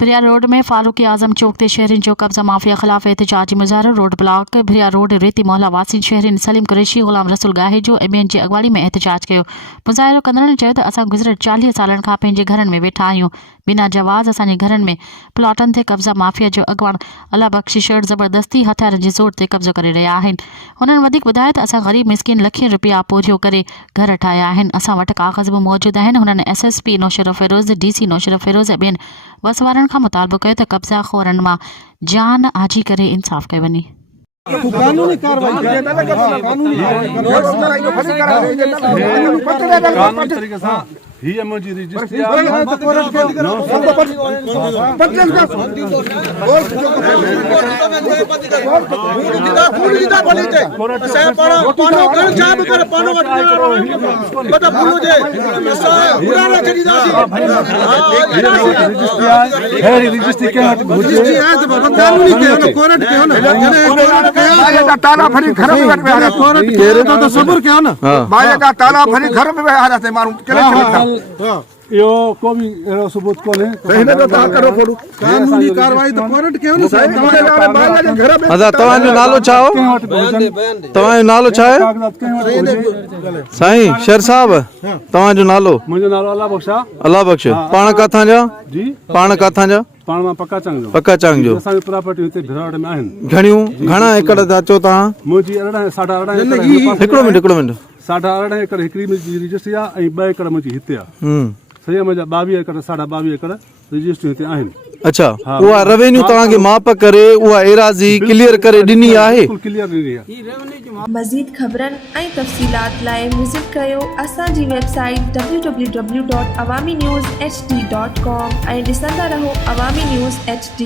भिरिया रोड में फारूकी आजम चौक ते शहरिन जो कब्जा माफिया खिलाफ एहतजाजी मुजाहरो। रोड ब्लॉक भिरिया रोड रेती मोहल्ला वासी शहरिन सलीम कुरैशी गुलाम रसूल गाहे जो एबियन जी अगवाड़ी में एहतजाज किया। मुजाहिरो कंदड़नि चयो त असां गुज़िरियल 40 सालनि खां पंहिंजे घरनि में वेठा आहियूं। बिना जवाज़ असांजे घरनि में प्लॉटनि ते कब्जा माफिया जो अगवान अला बख्शी शर्ट ज़बरदस्ती हथियारनि जे ज़ोर ते कब्ज़ो करे रहिया आहिनि। हुननि वधीक ॿुधायो त असां ग़रीब मिसकिन लखें रुपया पोरियो करे घर ठाहिया आहिनि। असां वटि काग़ज़ बि मौजूदु आहिनि। हुननि SSP नौशर फ़िरोज़ DC नौशर फ़िरोज़ ऐं ॿियनि वसवारनि खां मुतालबो कयो त कब्ज़ा खोरनि मां जान आजी करे इंसाफ़ कयो वञे। कानूनी कार्रवाई तरीके से ही मुझे रजिस्ट्री ताला भरी घर में बैठ रहा तो सबर क्या ना भाई का ताला भरी घर में बैठ रहा थे मारू केले यो को भी एरो सबूत कोने हिन जो ता करो फोड़ू कानूनी कार्रवाई तो कोर्ट के न साहब भाई के घर में अदा तव्हां जो नालो छा हो? तव्हां जो नालो छा आहे? साईं शेर साहब तव्हां जो नालो? मुझे नालो अल्लाह बख्शा। अल्लाह बख्श। पाण काथां जा? जी पाण काथां जा? पाण मां पक्का चंग जो। पक्का चंग जो। असां प्रॉपर्टी हिते भिराड़ में आहिनि। घणियूं घणा एकड़ था चो तव्हां? मुंहिंजी 18.5 एकड़ हिकिड़ो मिंट 18.5 एकड़ हिकिड़ी मुंहिंजी रजिस्ट्री आहे ऐं 2 एकड़ मुंहिंजी हिते आहे। सही मुंहिंजा 22 एकड़ 22.5 एकड़ रजिस्ट्री हिते आहिनि। अच्छा उहा रेवेन्यू तव्हांखे माप करे उहा एराज़ी क्लियर करे ॾिनी आहे? क्लियर ॾिनी आहे। मज़ीद ख़बरनि ऐं तफ़सीलात लाइ विज़िट कयो असांजी वेबसाइट www.awamiNewsHD.com ऐं ॾिसंदा रहो अवामी न्यूज़ HD।